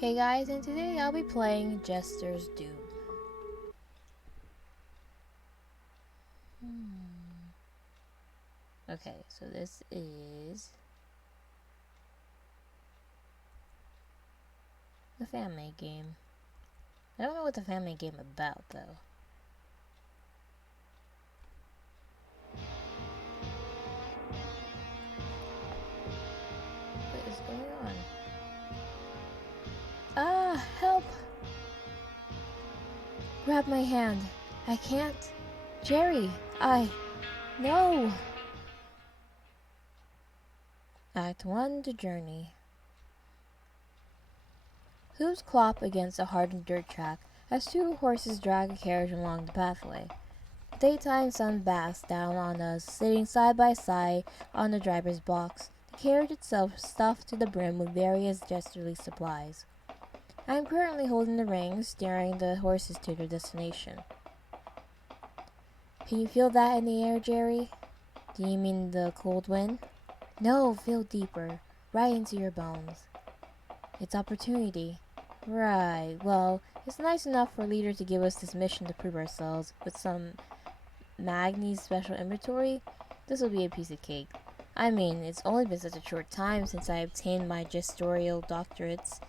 Hey guys, and today I'll be playing Jester's Doom. Okay, so this is the fan-made game. I don't know what the fan-made game about though. What is going on? Ah, help! Grab my hand. I can't. Jerry, no! Act 1, The Journey. Hooves clop against a hardened dirt track as two horses drag a carriage along the pathway. The daytime sun basks down on us, sitting side by side on the driver's box, the carriage itself stuffed to the brim with various jesterly supplies. I am currently holding the reins, steering the horses to their destination. Can you feel that in the air, Jerry? Do you mean the cold wind? No, feel deeper, right into your bones. It's opportunity. Right, well, it's nice enough for a leader to give us this mission to prove ourselves with some Magni's special inventory. This will be a piece of cake. I mean, it's only been such a short time since I obtained my gestorial doctorates.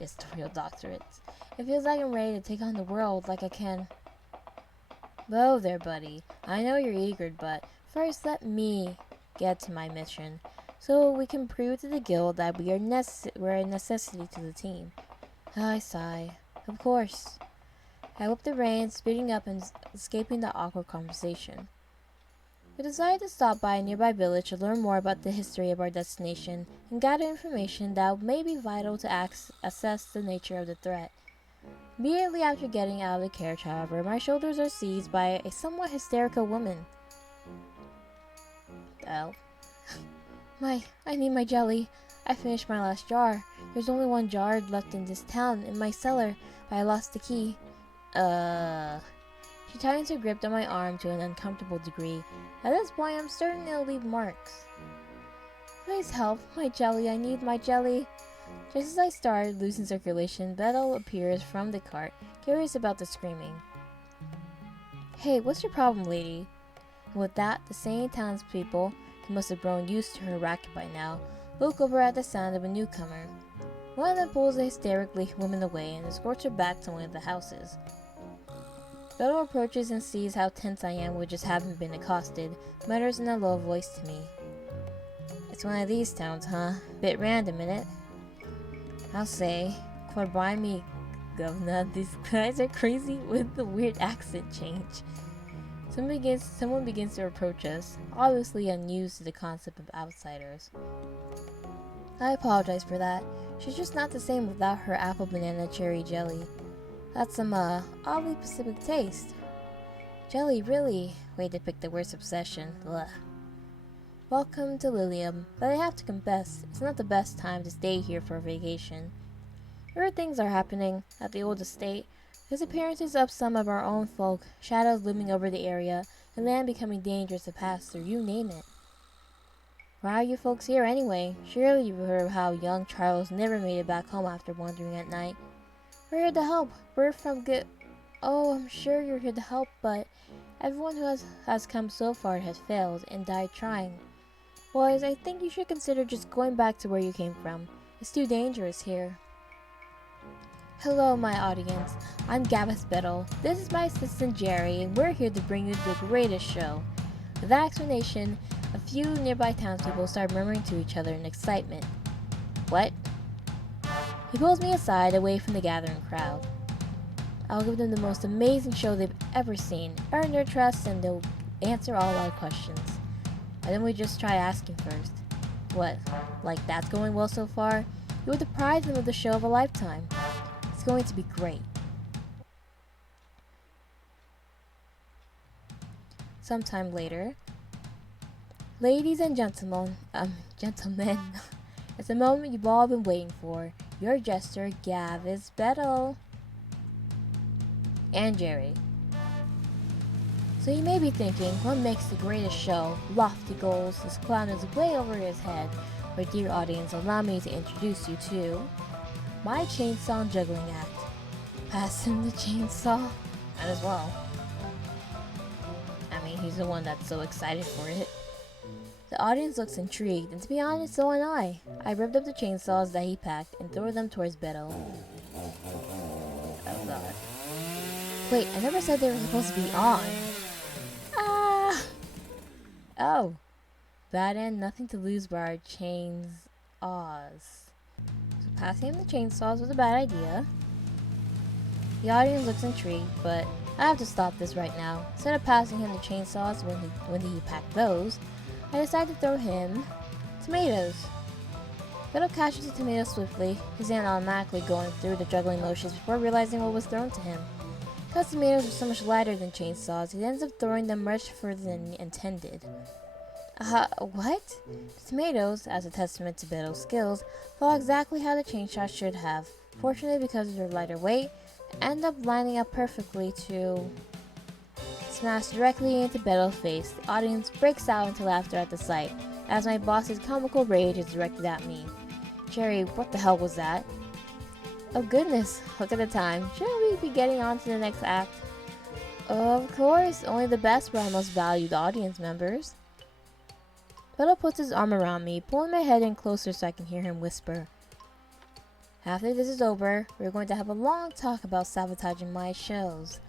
It feels like I'm ready to take on the world like I can. Whoa there, buddy. I know you're eager, but first let me get to my mission, so we can prove to the guild that we're a necessity to the team. I sigh. Of course. I whip the reins, speeding up and escaping the awkward conversation. We decided to stop by a nearby village to learn more about the history of our destination and gather information that may be vital to assess the nature of the threat. Immediately after getting out of the carriage, however, my shoulders are seized by a somewhat hysterical woman. Oh. I need my jelly. I finished my last jar. There's only one jar left in this town, in my cellar, but I lost the key. She tightens her grip on my arm to an uncomfortable degree. At this point, I'm certain it'll leave marks. Please help. My jelly. I need my jelly. Just as I start losing circulation, Bettel appears from the cart, curious about the screaming. Hey, what's your problem, lady? And with that, the sane townspeople, who must have grown used to her racket by now, look over at the sound of a newcomer. One of them pulls a hysterical woman away and escorts her back to one of the houses. Bettel approaches and sees how tense I am with just having been accosted, mutters in a low voice to me. It's one of these towns, huh? Bit random, innit? I'll say, quite by me, governor, these guys are crazy with the weird accent change. Someone begins to approach us, obviously unused to the concept of outsiders. I apologize for that. She's just not the same without her apple banana cherry jelly. That's some, oddly specific taste. Jelly, really? Way to pick the worst obsession. Ugh. Welcome to Lilium, but I have to confess, it's not the best time to stay here for a vacation. Weird things are happening at the old estate. There's appearances of some of our own folk, shadows looming over the area, and land becoming dangerous to pass through, you name it. Why are you folks here anyway? Surely you've heard of how young Charles never made it back home after wandering at night. We're here to help. We're from Oh, I'm sure you're here to help, but everyone who has come so far has failed and died trying. Boys, I think you should consider just going back to where you came from. It's too dangerous here. Hello, my audience. I'm Gavis Bettel. This is my assistant Jerry, and we're here to bring you the greatest show. With that explanation, a few nearby townspeople start murmuring to each other in excitement. What? He pulls me aside, away from the gathering crowd. I'll give them the most amazing show they've ever seen, earn their trust, and they'll answer all our questions. And then we just try asking first. What, like that's going well so far? You would deprive them of the show of a lifetime. It's going to be great. Sometime later. Ladies and gentlemen, it's a moment you've all been waiting for. Your jester, Gavis Bettel. And Jerry. So you may be thinking, what makes the greatest show? Lofty goals, this clown is way over his head. But dear audience, allow me to introduce you to My chainsaw and juggling act. Pass him the chainsaw. Might as well. I mean, he's the one that's so excited for it. The audience looks intrigued, and to be honest, so am I. I ripped up the chainsaws that he packed and threw them towards Bettel. Oh god. Wait, I never said they were supposed to be on. Ah! Oh. Bad end, nothing to lose by our chains Oz. So passing him the chainsaws was a bad idea. The audience looks intrigued, but I have to stop this right now. Instead of passing him the chainsaws when he packed those, I decided to throw him tomatoes. Bettel catches the tomato swiftly, his hand automatically going through the juggling motions before realizing what was thrown to him. Because tomatoes are so much lighter than chainsaws, he ends up throwing them much further than intended. What? The tomatoes, as a testament to Bettel's skills, fall exactly how the chainsaw should have. Fortunately, because of their lighter weight, end up lining up perfectly to smash directly into Bettel's face. The audience breaks out into laughter at the sight, as my boss's comical rage is directed at me. Cherry, what the hell was that? Oh goodness, look at the time. Shouldn't we be getting on to the next act? Of course, only the best for our most valued audience members. Bettel puts his arm around me, pulling my head in closer so I can hear him whisper. After this is over, we're going to have a long talk about sabotaging my shows.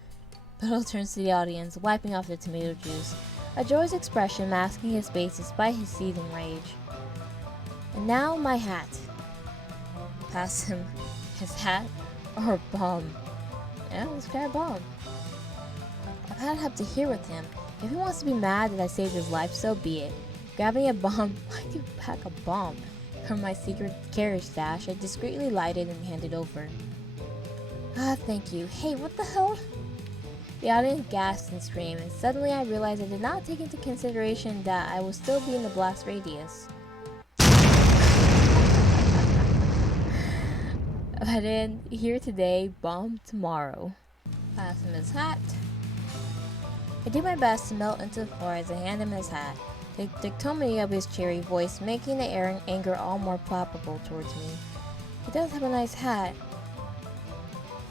Bettel turns to the audience, wiping off the tomato juice, a joyous expression masking his face despite his seething rage. And now my hat. Pass him his hat or bomb. Yeah, let's try a bomb. I've had it up to here with him. If he wants to be mad that I saved his life, so be it. Grabbing a bomb, why do you pack a bomb? From my secret carriage stash, I discreetly lighted and handed over. Ah, thank you. Hey, what the hell? The audience gasped and screamed, and suddenly I realized I did not take into consideration that I will still be in the blast radius. But then, here today, bomb tomorrow. Pass him his hat. I do my best to melt into the floor as I hand him his hat, the dictomy of his cheery voice making the anger all more palpable towards me. He does have a nice hat.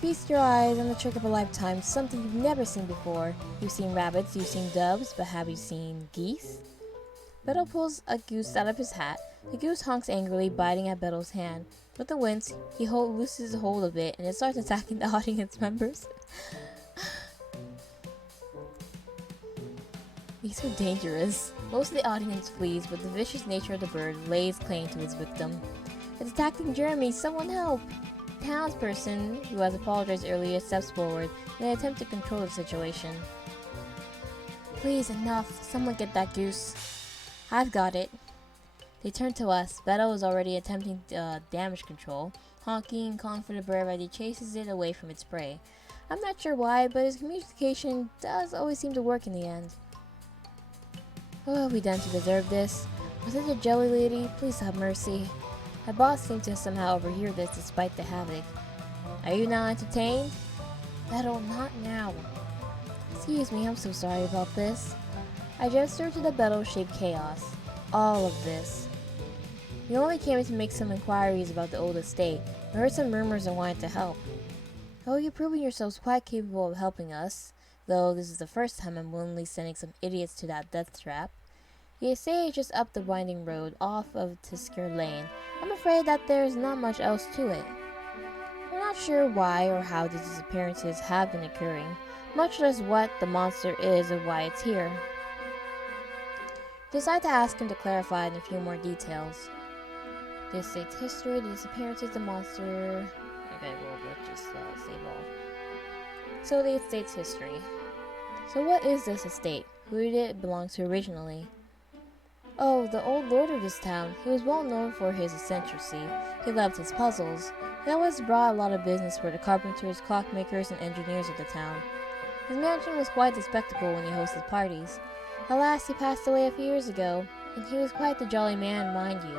Feast your eyes on the trick of a lifetime, something you've never seen before. You've seen rabbits, you've seen doves, but have you seen geese? Bettel pulls a goose out of his hat. The goose honks angrily, biting at Bettel's hand. With a wince, he looses hold of it and it starts attacking the audience members. These are dangerous. Most of the audience flees, but the vicious nature of the bird lays claim to its victim. It's attacking Jeremy, someone help! The townsperson, who has apologized earlier, steps forward in an attempt to control the situation. Please, enough. Someone get that goose. I've got it. They turn to us. Bettel is already attempting damage control, honking and calling for the bird as he chases it away from its prey. I'm not sure why, but his communication does always seem to work in the end. What have we done to deserve this? Was it the jelly lady? Please have mercy. My boss seemed to somehow overhear this despite the havoc. Are you not entertained? Bettel, not now. Excuse me, I'm so sorry about this. I gestured to the Bettel-shaped chaos. All of this. We only came in to make some inquiries about the old estate. We heard some rumors and wanted to help. Oh, you're proving yourselves quite capable of helping us, though this is the first time I'm willingly sending some idiots to that death trap. The estate is just up the winding road off of Tisker Lane. I'm afraid that there's not much else to it. I'm not sure why or how these disappearances have been occurring, much less what the monster is or why it's here. Decide to ask him to clarify in a few more details. The estate's history, the disappearances, the monster. Okay, well, let's just save all. So, the estate's history. So, what is this estate? Who did it belong to originally? Oh, the old lord of this town. He was well known for his eccentricity. He loved his puzzles. He always brought a lot of business for the carpenters, clockmakers, and engineers of the town. His mansion was quite the spectacle when he hosted parties. Alas, he passed away a few years ago, and he was quite the jolly man, mind you.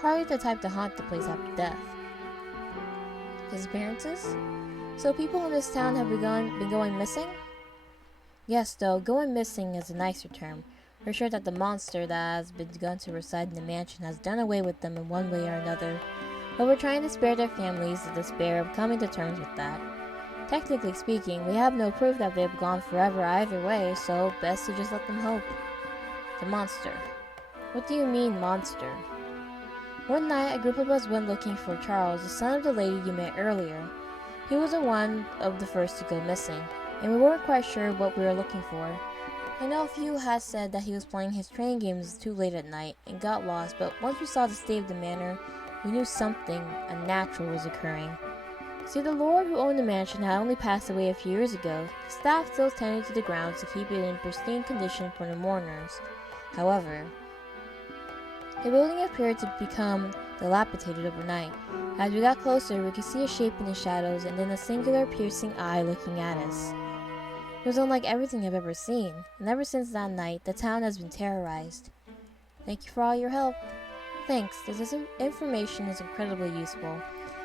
Hardly the type to haunt the place after death. Disappearances? So people in this town have been going missing? Yes, though, going missing is a nicer term. We're sure that the monster that has begun to reside in the mansion has done away with them in one way or another. but we're trying to spare their families the despair of coming to terms with that. Technically speaking, we have no proof that they've gone forever either way, so best to just let them hope. The monster. What do you mean, monster? One night, a group of us went looking for Charles, the son of the lady you met earlier. He was the one of the first to go missing, and we weren't quite sure what we were looking for. I know a few had said that he was playing his train games too late at night and got lost, but once we saw the state of the manor, we knew something unnatural was occurring. See, the lord who owned the mansion had only passed away a few years ago. The staff still tended to the grounds to keep it in pristine condition for the mourners. However, the building appeared to become dilapidated overnight. As we got closer, we could see a shape in the shadows and then a singular piercing eye looking at us. It was unlike everything I've ever seen, and ever since that night, the town has been terrorized. Thank you for all your help. Thanks, this information is incredibly useful.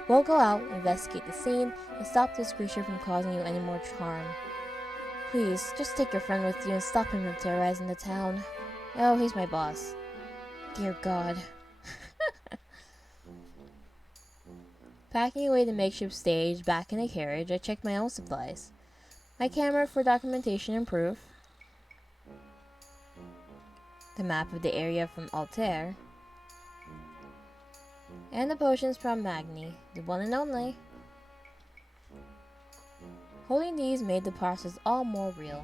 We'll go out, investigate the scene, and stop this creature from causing you any more harm. Please, just take your friend with you and stop him from terrorizing the town. Oh, he's my boss. Dear God. Packing away the makeshift stage back in the carriage, I checked my own supplies. My camera for documentation and proof, the map of the area from Altair, and the potions from Magni, the one and only. Holding these made the process all more real.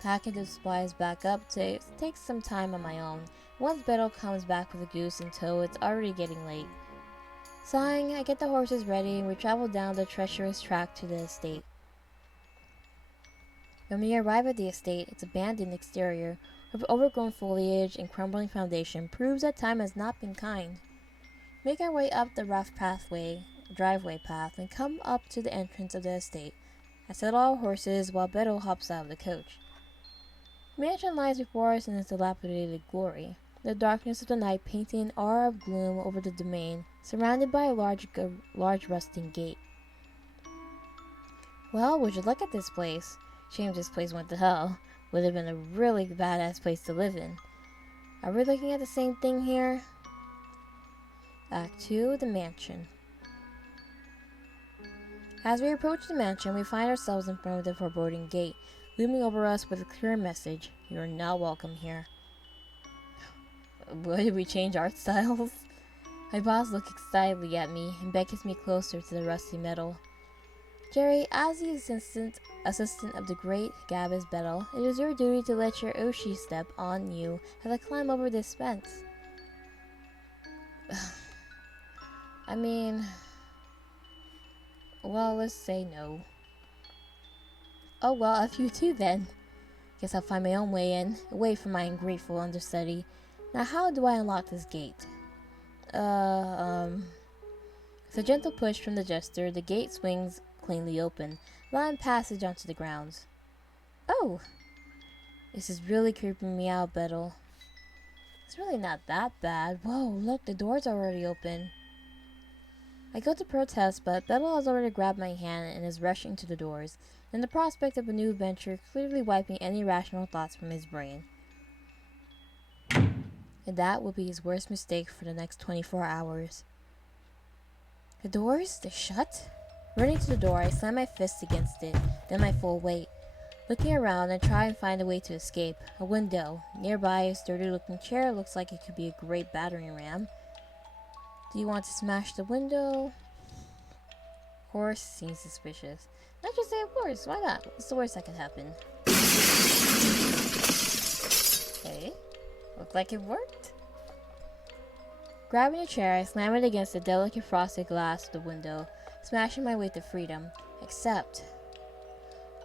Packing the supplies back up takes some time on my own. Once Bettel comes back with a goose in tow, it's already getting late. Sighing, I get the horses ready and we travel down the treacherous track to the estate. When we arrive at the estate, its abandoned exterior, with overgrown foliage and crumbling foundation, proves that time has not been kind. Make our way up the rough driveway path, and come up to the entrance of the estate. I settle our horses while Bettel hops out of the coach. The mansion lies before us in its dilapidated glory, the darkness of the night painting an aura of gloom over the domain, surrounded by a large rusting gate. Well, would you look at this place? Shame this place went to hell. Would have been a really badass place to live in. Are we looking at the same thing here? Act 2, the mansion. As we approach the mansion, we find ourselves in front of the foreboding gate, looming over us with a clear message: you are not welcome here. Why did we change art styles? My boss looks excitedly at me and beckons me closer to the rusty metal. Jerry, as the assistant of the great Gavis Bettel, it is your duty to let your Oshi step on you as I climb over this fence. I mean, well, let's say no. Oh well, F you too then. Guess I'll find my own way in, away from my ungrateful understudy. Now how do I unlock this gate? With a gentle push from the Jester, the gate swings cleanly open, allowing passage onto the grounds. Oh! This is really creeping me out, Bettel. It's really not that bad. Whoa, look, the door's already open. I go to protest, but Bettel has already grabbed my hand and is rushing to the doors, and the prospect of a new adventure clearly wiping any rational thoughts from his brain. And that will be his worst mistake for the next 24 hours. The doors? They're shut? Running to the door, I slam my fist against it, then my full weight. Looking around, I try and find a way to escape. A window. Nearby, a sturdy-looking chair looks like it could be a great battering ram. Do you want to smash the window? Horse seems suspicious. Not just say of course, why not? What's the worst that could happen? Okay, looked like it worked. Grabbing a chair, I slam it against the delicate frosted glass of the window, smashing my way to freedom. Except...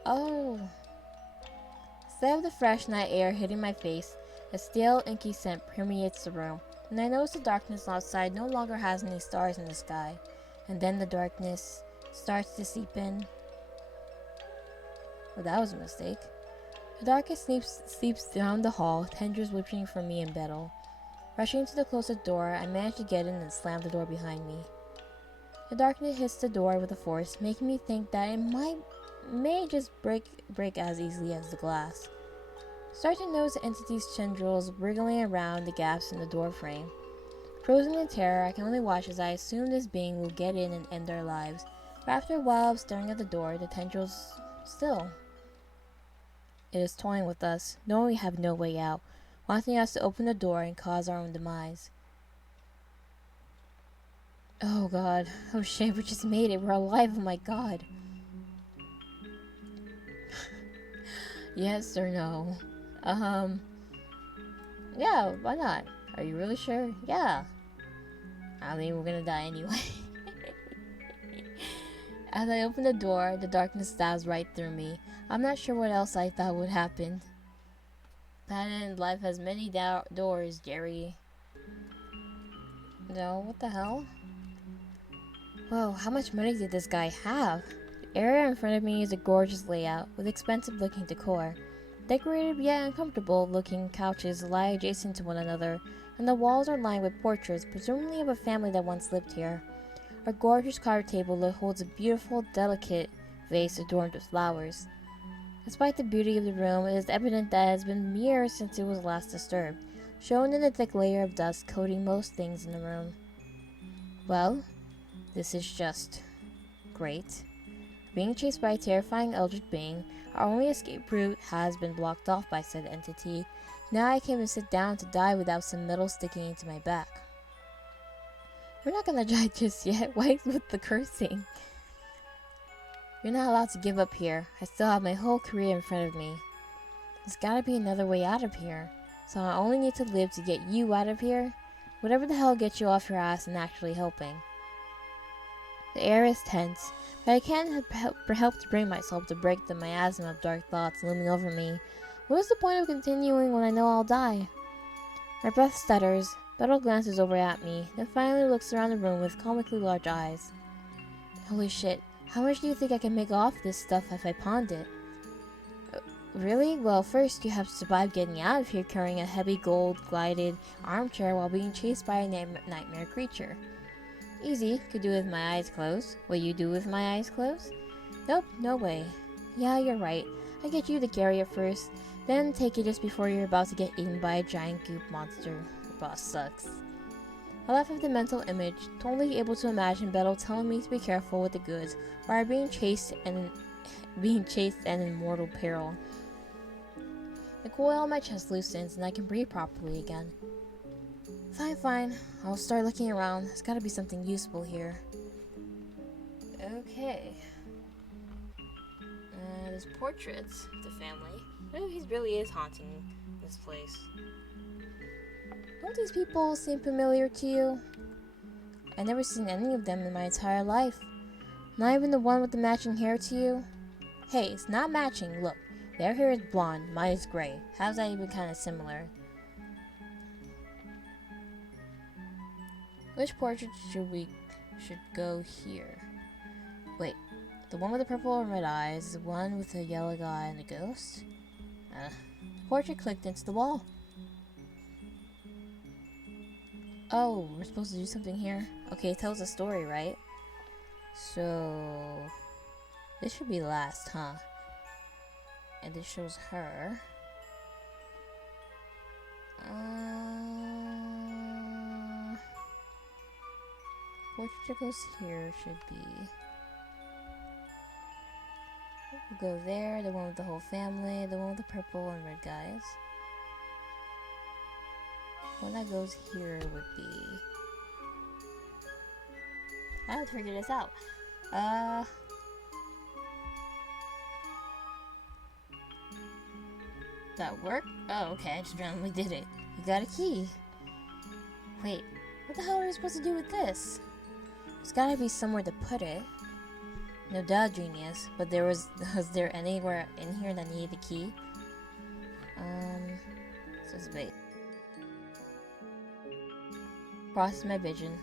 oh... Instead of the fresh night air hitting my face, a stale, inky scent permeates the room, and I notice the darkness outside no longer has any stars in the sky. And then the darkness starts to seep in. Well, that was a mistake. The darkness sleeps down the hall, tendrils whipping from me and Bettel. Rushing to the closest door, I manage to get in and slam the door behind me. The darkness hits the door with a force, making me think that it may just break as easily as the glass. Start to notice the entity's tendrils wriggling around the gaps in the door frame. Frozen in terror, I can only watch as I assume this being will get in and end our lives. But after a while of staring at the door, the tendrils still. It is toying with us, knowing we have no way out, wanting us to open the door and cause our own demise. Oh god. Oh shit, we just made it. We're alive, oh my god. Yes or no? Yeah, why not? Are you really sure? Yeah. I mean, we're gonna die anyway. As I opened the door, the darkness stabs right through me. I'm not sure what else I thought would happen. Patent life has many doors, Jerry. No, what the hell? Whoa, how much money did this guy have? The area in front of me is a gorgeous layout with expensive looking decor. Decorated yet uncomfortable looking couches lie adjacent to one another, and the walls are lined with portraits, presumably of a family that once lived here. A gorgeous carved table holds a beautiful, delicate vase adorned with flowers. Despite the beauty of the room, it is evident that it has been years since it was last disturbed, shown in a thick layer of dust coating most things in the room. Well, this is just great. Being chased by a terrifying eldritch being, our only escape route has been blocked off by said entity. Now I can't even sit down to die without some metal sticking into my back. We're not gonna die just yet. Why with the cursing? You're not allowed to give up here. I still have my whole career in front of me. There's gotta be another way out of here. So I only need to live to get you out of here? Whatever the hell gets you off your ass and actually helping. The air is tense, but I can't help to bring myself to break the miasma of dark thoughts looming over me. What is the point of continuing when I know I'll die? My breath stutters. Bettel glances over at me, then finally looks around the room with comically large eyes. Holy shit, how much do you think I can make off this stuff if I pawned it? Really? Well, first you have to survive getting out of here carrying a heavy gold-glided armchair while being chased by a nightmare creature. Easy, could do with my eyes closed. Will you do with my eyes closed? Nope, no way. Yeah, you're right. I get you to carry it first, then take it just before you're about to get eaten by a giant goop monster. Boss sucks. I laugh at the mental image, totally able to imagine Bettel telling me to be careful with the goods, or being chased and in mortal peril. The coil on my chest loosens and I can breathe properly again. Fine. I'll start looking around. There's gotta be something useful here. Okay. There's portraits of the family. Oh, he really is haunting this place. Don't these people seem familiar to you? I've never seen any of them in my entire life. Not even the one with the matching hair to you? Hey, it's not matching. Look, their hair is blonde, mine is gray. How's that even kind of similar? Which portrait should go here? Wait, the one with the purple and red eyes, the one with the yellow guy and the ghost? The portrait clicked into the wall. Oh, we're supposed to do something here? Okay, it tells a story, right? So this should be last, huh? And this shows her. Portrait that goes here should be. We'll go there, the one with the whole family, the one with the purple and red guys. One that goes here would be. I have to figure this out. That work? Oh, okay, I just randomly did it. You got a key. Wait, what the hell are we supposed to do with this? There's gotta be somewhere to put it. No duh, genius. But was there anywhere in here that needed a key? Let's wait. Process my vision.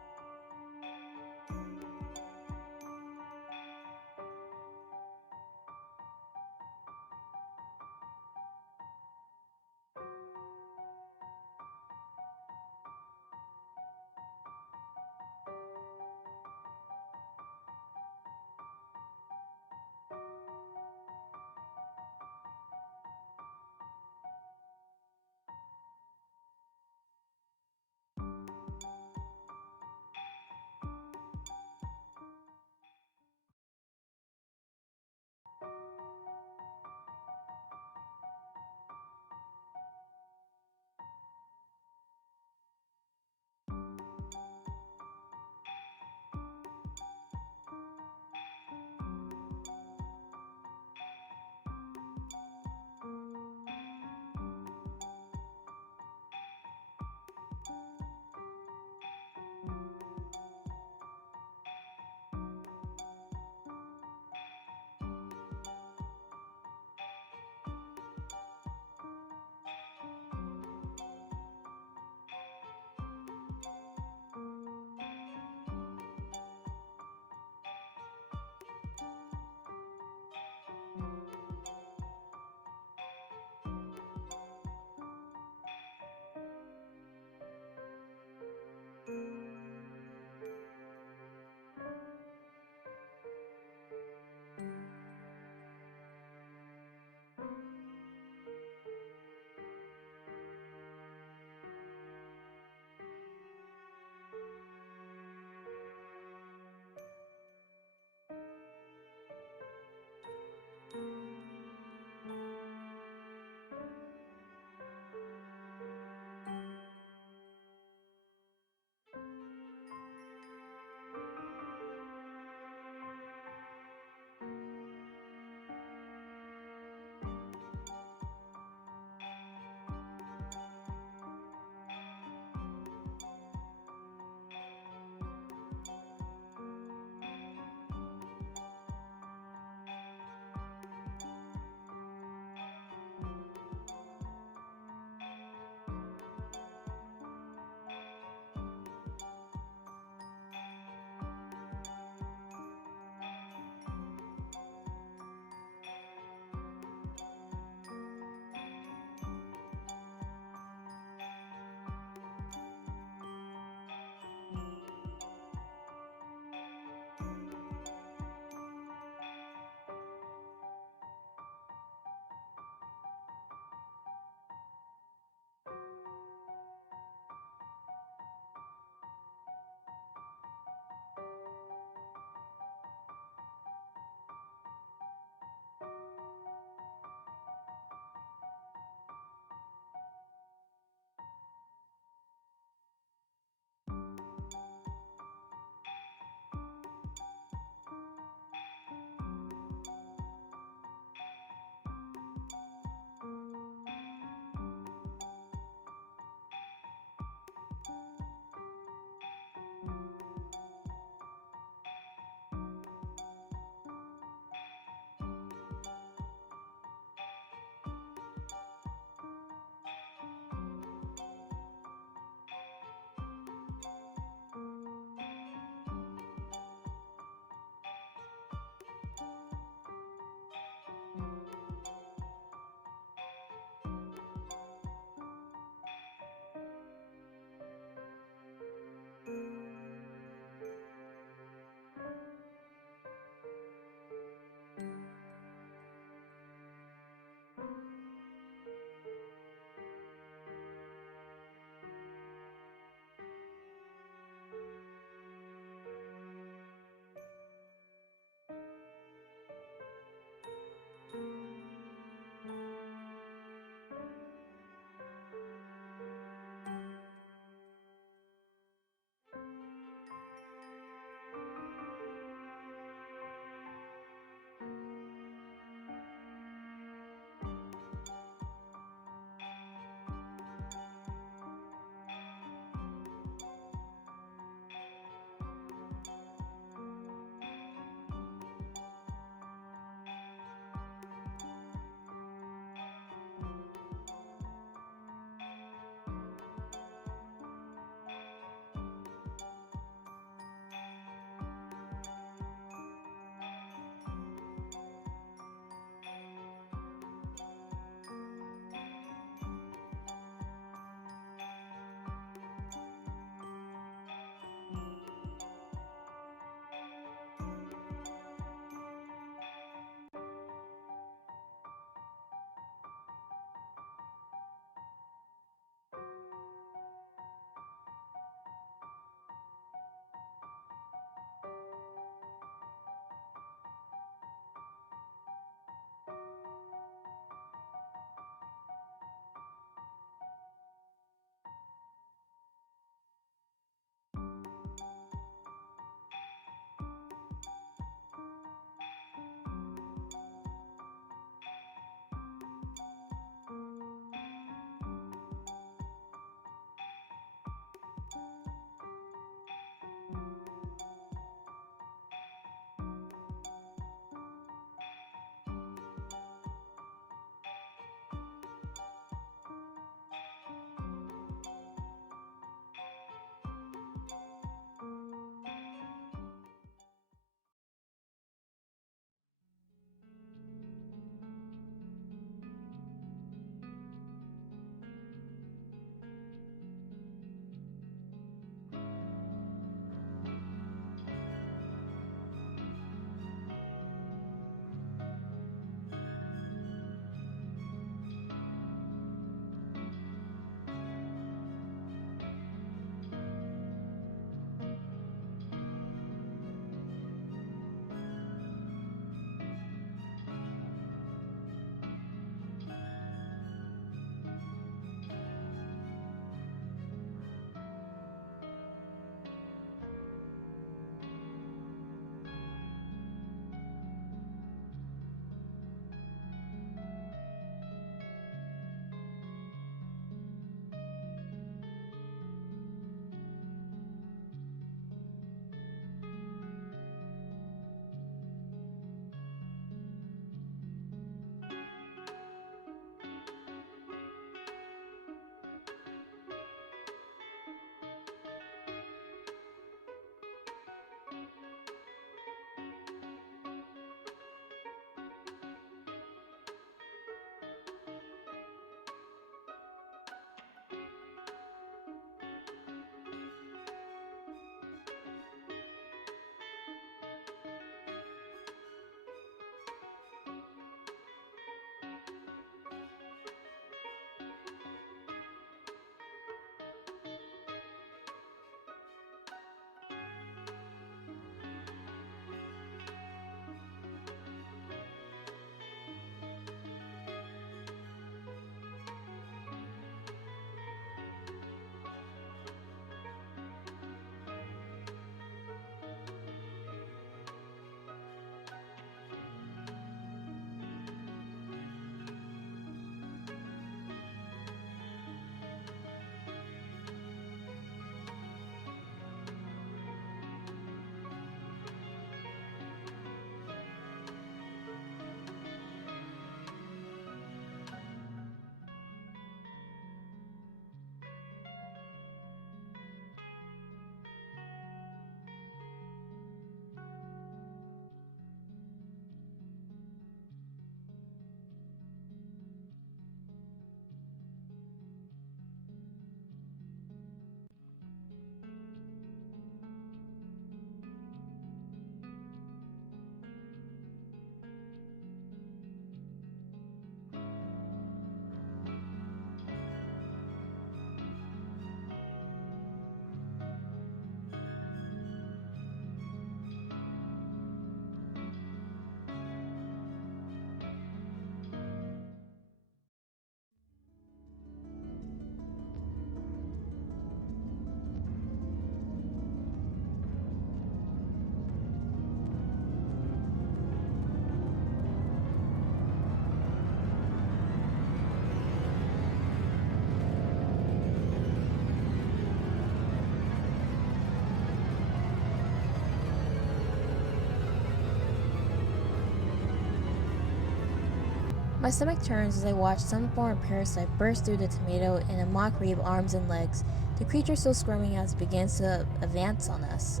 My stomach turns as I watch some foreign parasite burst through the tomato in a mockery of arms and legs, the creature still squirming as it begins to advance on us.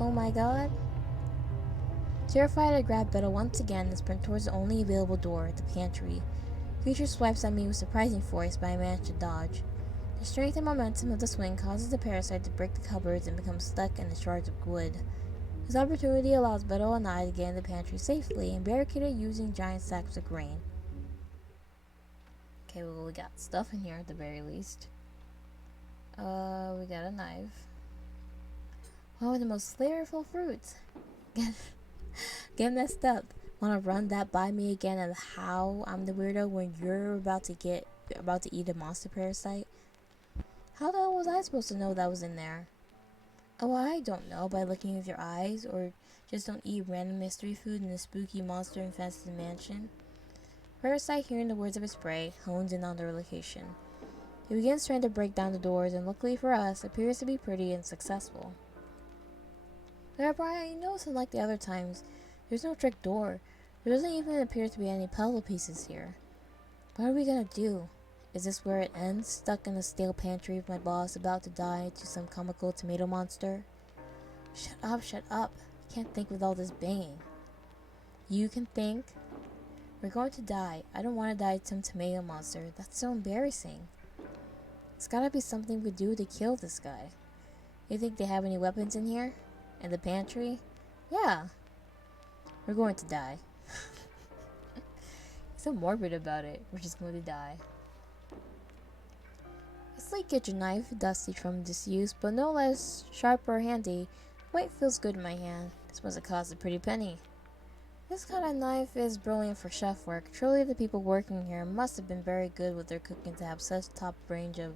Oh my god. Terrified, I grab Bettel once again and sprint towards the only available door, the pantry. The creature swipes at me with surprising force, but I manage to dodge. The strength and momentum of the swing causes the parasite to break the cupboards and become stuck in the shards of wood. This opportunity allows Bettel and I to get in the pantry safely and barricade it using giant sacks of grain. Okay, well, we got stuff in here at the very least. We got a knife. Oh, the most flavorful fruits. Get messed up. Wanna run that by me again and how I'm the weirdo when you're about to eat a monster parasite? How the hell was I supposed to know that was in there? Oh, I don't know, by looking with your eyes, or just don't eat random mystery food in a spooky monster-infested mansion. Parasite, hearing the words of its prey, hones in on their location. It begins trying to break down the doors, and luckily for us, appears to be pretty and successful. However, I notice unlike the other times, there's no trick door. There doesn't even appear to be any puzzle pieces here. What are we gonna do? Is this where it ends, stuck in the stale pantry with my boss about to die to some comical tomato monster? Shut up, shut up. I can't think with all this banging. You can think? We're going to die. I don't want to die to some tomato monster. That's so embarrassing. It's gotta be something we do to kill this guy. You think they have any weapons in here? In the pantry? Yeah. We're going to die. So morbid about it. We're just going to die. It's like get your knife, dusty from disuse, but no less sharp or handy. Weight feels good in my hand. This must have cost a pretty penny. This kind of knife is brilliant for chef work. Truly the people working here must have been very good with their cooking to have such top range of...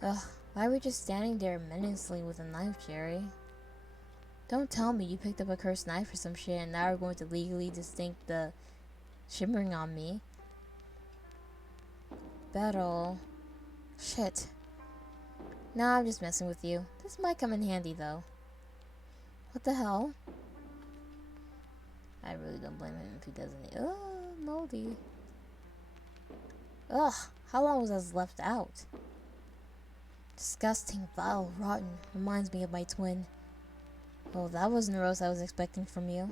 Ugh, why are we just standing there menacingly with a knife, Jerry? Don't tell me you picked up a cursed knife or some shit and now we're going to legally distinct the shimmering on me. Bettel. Shit. Nah, I'm just messing with you. This might come in handy though. What the hell? I really don't blame him if he doesn't. Oh, moldy. Ugh, how long was this left out? Disgusting, vile, rotten. Reminds me of my twin. Well, that wasn't the roast I was expecting from you.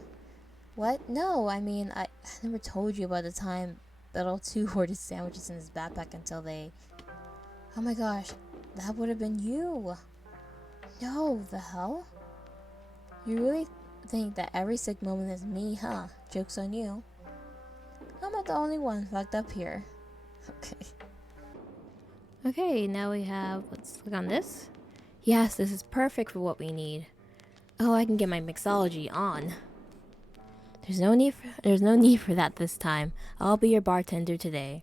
What? No, I mean, I never told you about the time Bettel 2 hoarded sandwiches in his backpack until they... Oh my gosh, that would have been you. No, the hell? You really think that every sick moment is me, huh? Joke's on you. I'm not the only one fucked up here. Okay. Okay, now we have... Let's click on this. Yes, this is perfect for what we need. Oh, I can get my mixology on. There's no need for that this time. I'll be your bartender today.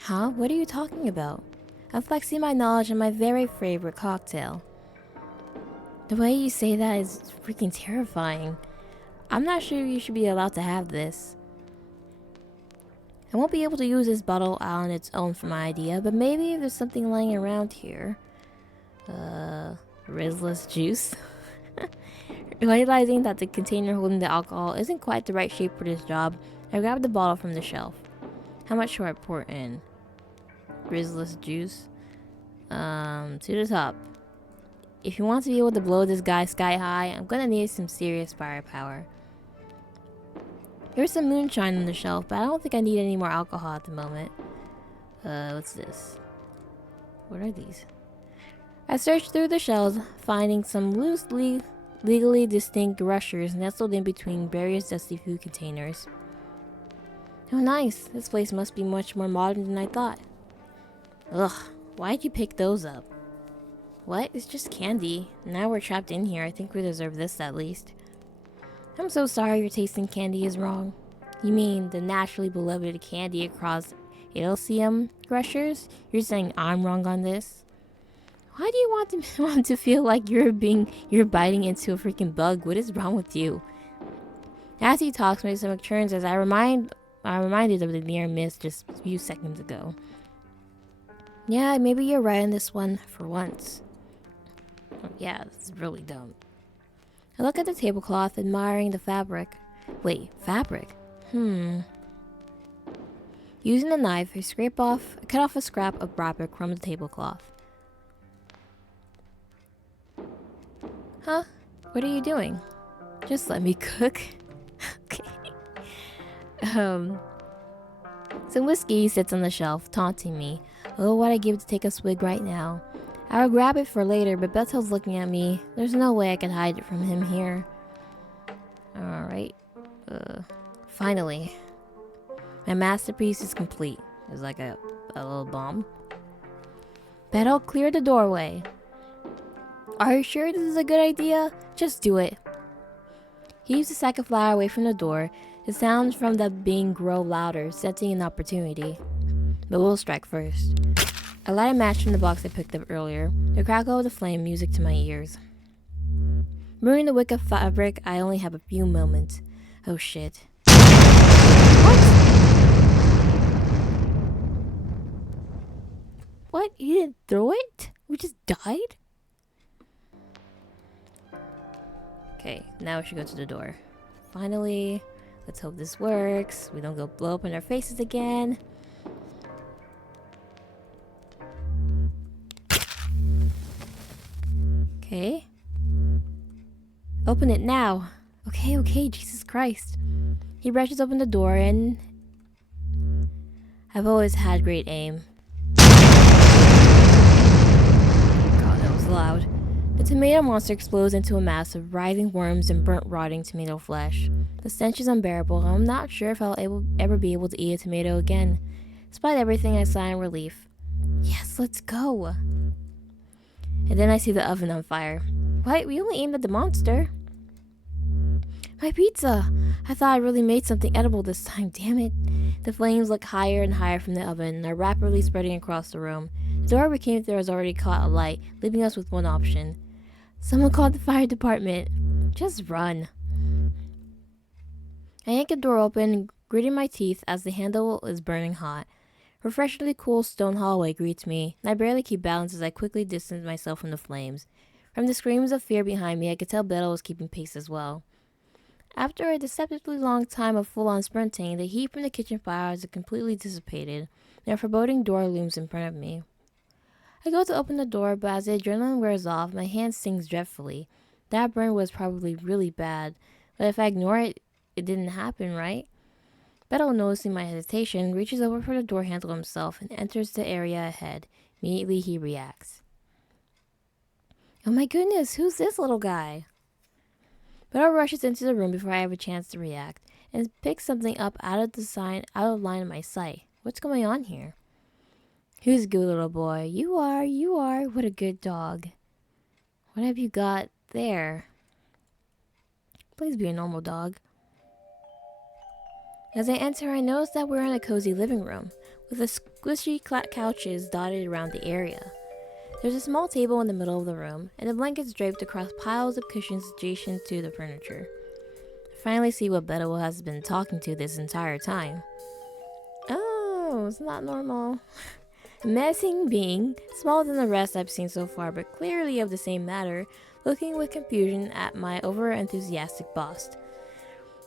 Huh? What are you talking about? I'm flexing my knowledge on my very favorite cocktail. The way you say that is freaking terrifying. I'm not sure you should be allowed to have this. I won't be able to use this bottle on its own for my idea, but maybe there's something lying around here. Rizless juice? Realizing that the container holding the alcohol isn't quite the right shape for this job, I grabbed the bottle from the shelf. How much should I pour in? Rizless juice? To the top. If you want to be able to blow this guy sky high, I'm gonna need some serious firepower. There's some moonshine on the shelf, but I don't think I need any more alcohol at the moment. What's this? What are these? I searched through the shelves, finding some loosely, legally distinct rushers nestled in between various dusty food containers. Oh nice, this place must be much more modern than I thought. Ugh, why'd you pick those up? What? It's just candy. Now we're trapped in here, I think we deserve this at least. I'm so sorry your taste in candy is wrong. You mean the naturally beloved candy across Elysium rushers? You're saying I'm wrong on this? Why do you want to feel like you're biting into a freaking bug? What is wrong with you? As he talks, my stomach turns as I'm reminded of the near miss just a few seconds ago. Yeah, maybe you're right on this one for once. Oh, yeah, this is really dumb. I look at the tablecloth, admiring the fabric. Wait, fabric? Using a knife, I cut off a scrap of fabric from the tablecloth. Huh? What are you doing? Just let me cook. Okay. Some whiskey sits on the shelf, taunting me. Oh, what I'd give to take a swig right now. I would grab it for later, but Bettel's looking at me. There's no way I could hide it from him here. Alright. Finally. My masterpiece is complete. It's like a little bomb. Bettel, clear the doorway. Are you sure this is a good idea? Just do it. He used a sack of flour away from the door. The sounds from the being grow louder, sensing an opportunity. But we'll strike first. I light a match from the box I picked up earlier. The crackle of the flame, music to my ears. Moving the wick of fabric, I only have a few moments. Oh shit. What? You didn't throw it? We just died? Okay, now we should go to the door. Finally, let's hope this works. We don't go blow up in our faces again. Okay. Open it now. Okay, Jesus Christ. He brushes open the door and... I've always had great aim. God, that was loud. The tomato monster explodes into a mass of writhing worms and burnt, rotting tomato flesh. The stench is unbearable, and I'm not sure if I'll ever be able to eat a tomato again. Despite everything, I sigh in relief. Yes, let's go. And then I see the oven on fire. What? We only aimed at the monster. My pizza! I thought I really made something edible this time, damn it. The flames look higher and higher from the oven and are rapidly spreading across the room. The door we came through has already caught alight, leaving us with one option. Someone called the fire department. Just run. I yank the door open, gritting my teeth as the handle is burning hot. Refreshingly cool stone hallway greets me, and I barely keep balance as I quickly distance myself from the flames. From the screams of fear behind me, I could tell Bettel was keeping pace as well. After a deceptively long time of full-on sprinting, the heat from the kitchen fire has completely dissipated, and a foreboding door looms in front of me. I go to open the door, but as the adrenaline wears off, my hand stings dreadfully. That burn was probably really bad, but if I ignore it, it didn't happen, right? Bettel, noticing my hesitation, reaches over for the door handle himself and enters the area ahead. Immediately, he reacts. Oh my goodness, who's this little guy? Bettel rushes into the room before I have a chance to react, and picks something up out of line of my sight. What's going on here? Who's a good little boy? You are. What a good dog. What have you got there? Please be a normal dog. As I enter, I notice that we're in a cozy living room, with the squishy couches dotted around the area. There's a small table in the middle of the room, and the blankets draped across piles of cushions adjacent to the furniture. I finally see what Bettel has been talking to this entire time. Oh, it's not normal. A menacing being, smaller than the rest I've seen so far, but clearly of the same matter, looking with confusion at my over-enthusiastic boss.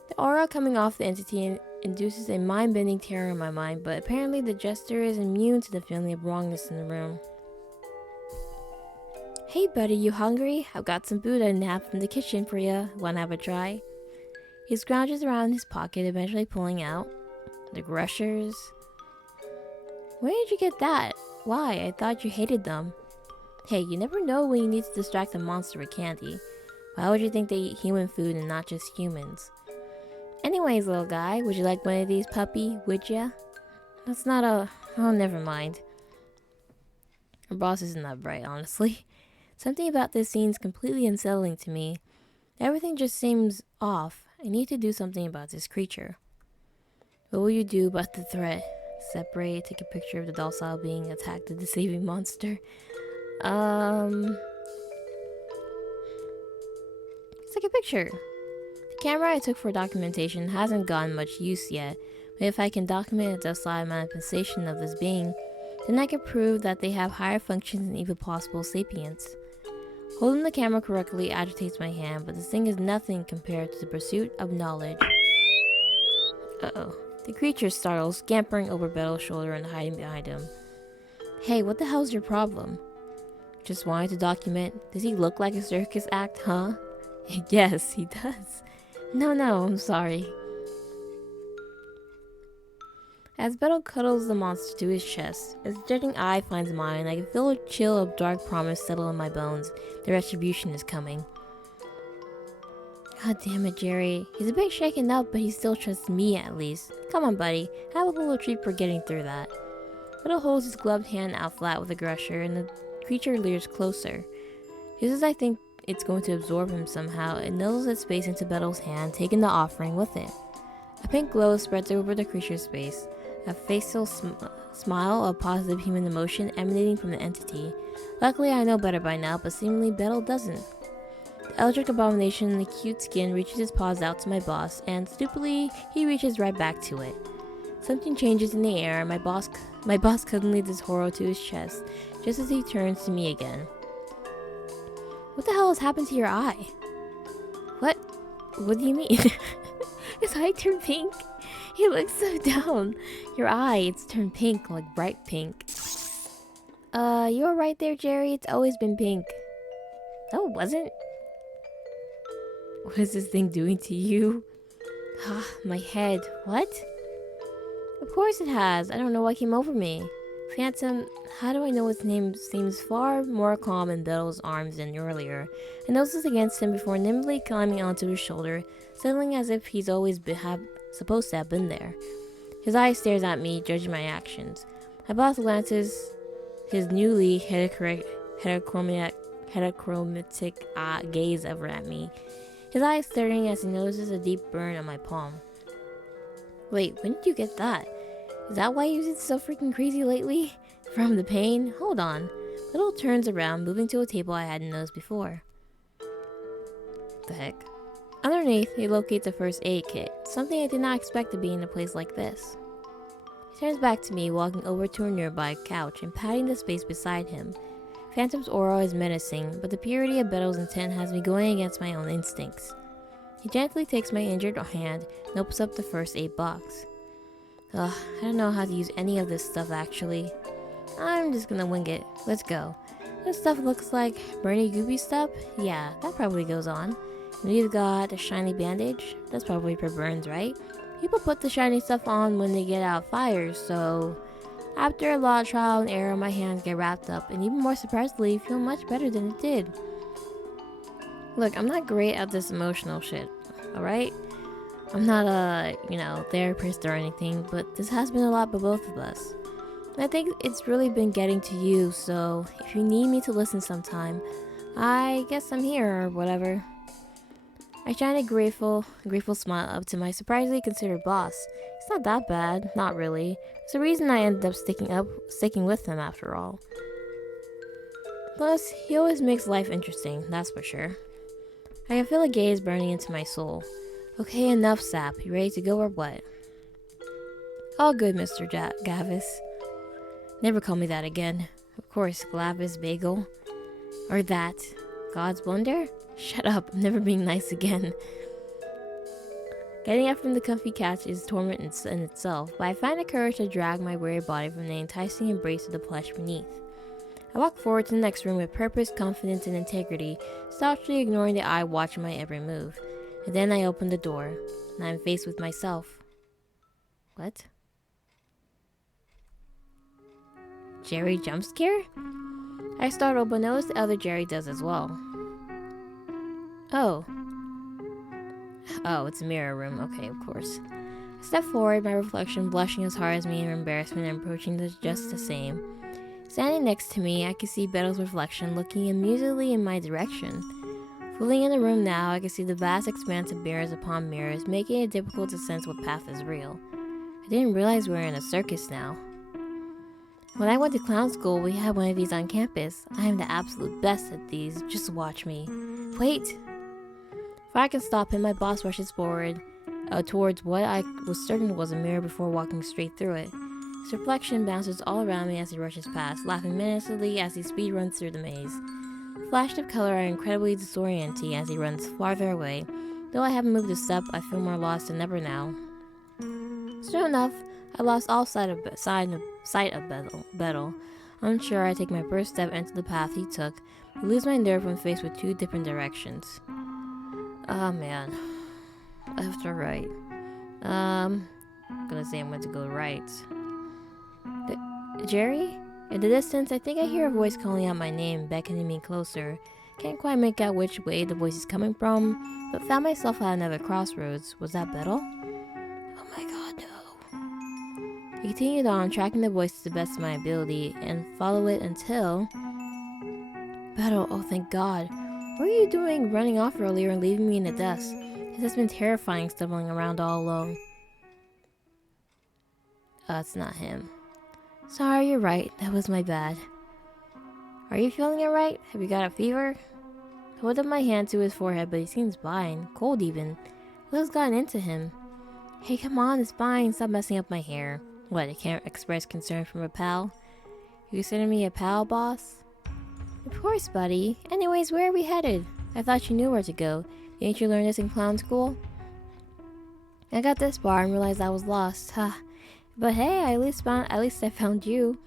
The aura coming off the entity induces a mind-bending terror in my mind, but apparently the Jester is immune to the feeling of wrongness in the room. Hey buddy, you hungry? I've got some Buddha nap from the kitchen for ya. Wanna have a try? He scrounges around in his pocket, eventually pulling out the Grushers. Where did you get that? Why? I thought you hated them. Hey, you never know when you need to distract a monster with candy. Why would you think they eat human food and not just humans? Anyways, little guy, would you like one of these, puppy? Would ya? That's not a... Oh, never mind. Our boss isn't that bright, honestly. Something about this scene is completely unsettling to me. Everything just seems off. I need to do something about this creature. What will you do about the threat? Separate, take a picture of the docile being attacked the deceiving monster. Let's take a picture. The camera I took for documentation hasn't gotten much use yet, but if I can document a docile manifestation of this being, then I can prove that they have higher functions than even possible sapience. Holding the camera correctly agitates my hand, but this thing is nothing compared to the pursuit of knowledge. Uh-oh. The creature startles, scampering over Bettel's shoulder and hiding behind him. Hey, what the hell's your problem? Just wanted to document. Does he look like a circus act, huh? Yes, he does. No, I'm sorry. As Bettel cuddles the monster to his chest, as the judging eye finds mine, I can feel a chill of dark promise settle in my bones. The retribution is coming. God damn it, Jerry. He's a bit shaken up, but he still trusts me at least. Come on, buddy. Have a little treat for getting through that. Bettel holds his gloved hand out flat with aggression, and the creature leers closer. Just as I think it's going to absorb him somehow, it nuzzles its face into Bettel's hand, taking the offering with it. A pink glow spreads over the creature's face, a facial smile of positive human emotion emanating from the entity. Luckily, I know better by now, but seemingly Bettel doesn't. The eldritch abomination in the cute skin reaches his paws out to my boss, and stupidly, he reaches right back to it. Something changes in the air, and my boss suddenly does horror to his chest, just as he turns to me again. What the hell has happened to your eye? What? What do you mean? His eye turned pink? He looks so down. Your eye, it's turned pink, like bright pink. You were right there, Jerry. It's always been pink. No, it wasn't. What is this thing doing to you? Ah, my head. What? Of course it has. I don't know what came over me. Phantom, how do I know his name seems far more calm in Bettel's arms than earlier. I noses against him before nimbly climbing onto his shoulder, settling as if he's always supposed to have been there. His eye stares at me, judging my actions. My boss glances his newly heterochromatic gaze over at me. His eyes staring as he notices a deep burn on my palm. Wait, when did you get that? Is that why you've been so freaking crazy lately? From the pain? Hold on. Little turns around, moving to a table I hadn't noticed before. What the heck? Underneath, he locates a first aid kit, something I did not expect to be in a place like this. He turns back to me, walking over to a nearby couch and patting the space beside him. Phantom's aura is menacing, but the purity of Bettel's intent has me going against my own instincts. He gently takes my injured hand and opens up the first aid box. Ugh, I don't know how to use any of this stuff actually. I'm just gonna wing it. Let's go. This stuff looks like burny goopy stuff? Yeah, that probably goes on. And we've got a shiny bandage. That's probably for burns, right? People put the shiny stuff on when they get out of fires, so... After a lot of trial and error, my hands get wrapped up, and even more surprisingly, feel much better than it did. Look, I'm not great at this emotional shit, alright? I'm not a, therapist or anything, but this has been a lot for both of us. And I think it's really been getting to you, so if you need me to listen sometime, I guess I'm here or whatever. I shine a grateful smile up to my surprisingly considered boss. It's not that bad, not really. It's the reason I ended up sticking with him after all. Plus, he always makes life interesting, that's for sure. I can feel a gaze burning into my soul. Okay, enough sap. You ready to go or what? All good, Mr. Gavis. Never call me that again. Of course, Gavis Bagel. Or that. God's blunder? Shut up, I'm never being nice again. Getting up from the comfy couch is torment in itself, but I find the courage to drag my weary body from the enticing embrace of the plush beneath. I walk forward to the next room with purpose, confidence, and integrity, staunchly ignoring the eye watching my every move. And then I open the door, and I'm faced with myself. What? Jerry jump scare? I startle, but notice the other Jerry does as well. Oh, it's a mirror room. Okay, of course. I step forward, my reflection blushing as hard as me in embarrassment and approaching just the same. Standing next to me, I can see Bettel's reflection looking amusedly in my direction. Fully in the room now, I can see the vast expanse of mirrors upon mirrors, making it difficult to sense what path is real. I didn't realize we were in a circus now. When I went to clown school, we had one of these on campus. I am the absolute best at these. Just watch me. Wait! Before I can stop him, my boss rushes forward towards what I was certain was a mirror before walking straight through it. His reflection bounces all around me as he rushes past, laughing menacingly as he speed runs through the maze. The flashes of color are incredibly disorienting as he runs farther away. Though I haven't moved a step, I feel more lost than ever now. Soon enough, I lost all sight of Bettel. Unsure, I take my first step into the path he took, but lose my nerve when faced with two different directions. Oh man. Left or right? I'm gonna say I'm going to go right. Jerry? In the distance, I think I hear a voice calling out my name, beckoning me closer. Can't quite make out which way the voice is coming from, but found myself at another crossroads. Was that Bettel? Oh my god, no. I continued on, tracking the voice to the best of my ability, and follow it until... Bettel, oh thank god. What were you doing running off earlier and leaving me in the dust? It has been terrifying stumbling around all alone. It's not him. Sorry, you're right. That was my bad. Are you feeling alright? Have you got a fever? I hold up my hand to his forehead, but he seems fine. Cold even. What has gotten into him? Hey, come on, it's fine. Stop messing up my hair. What, I can't express concern from a pal? You consider me a pal, boss? Of course, buddy. Anyways, where are we headed? I thought you knew where to go. Didn't you learn this in clown school? I got this far and realized I was lost. Huh. But hey, at least I found you.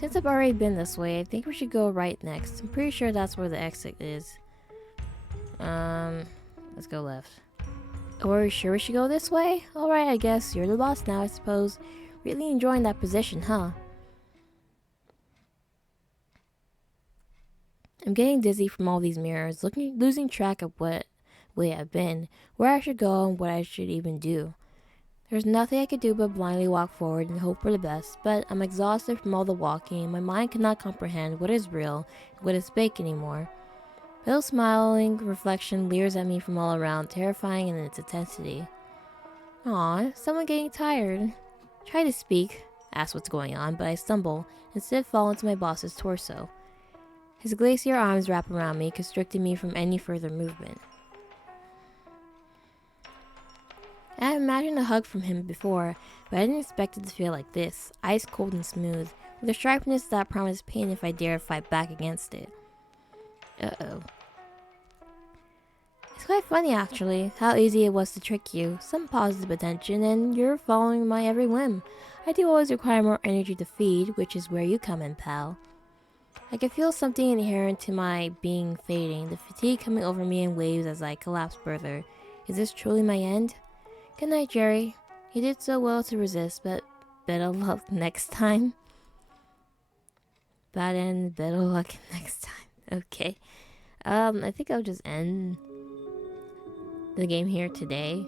Since I've already been this way, I think we should go right next. I'm pretty sure that's where the exit is. Let's go left. Oh, are we sure we should go this way? Alright, I guess. You're the boss now, I suppose. Really enjoying that position, huh? I'm getting dizzy from all these mirrors, losing track of what way I've been, where I should go, and what I should even do. There's nothing I could do but blindly walk forward and hope for the best, but I'm exhausted from all the walking, and my mind cannot comprehend what is real and what is fake anymore. Bill's smiling reflection leers at me from all around, terrifying in its intensity. Aw, someone getting tired. Try to speak, ask what's going on, but I stumble, instead fall into my boss's torso. His glacier arms wrap around me, constricting me from any further movement. I had imagined a hug from him before, but I didn't expect it to feel like this, ice cold and smooth, with a sharpness that promised pain if I dared fight back against it. Uh-oh. It's quite funny actually, how easy it was to trick you. Some positive attention, and you're following my every whim. I do always require more energy to feed, which is where you come in, pal. I can feel something inherent to my being fading, the fatigue coming over me in waves as I collapse further. Is this truly my end? Good night, Jerry. You did so well to resist, but better luck next time. Bad end, better luck next time. Okay. I think I'll just end the game here today.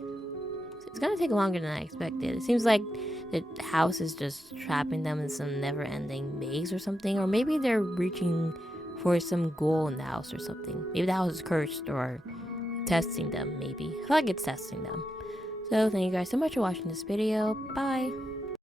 It's gonna take longer than I expected. It seems like the house is just trapping them in some never-ending maze or something. Or maybe they're reaching for some goal in the house or something. Maybe the house is cursed or testing them, maybe. I feel like it's testing them. So thank you guys so much for watching this video. Bye!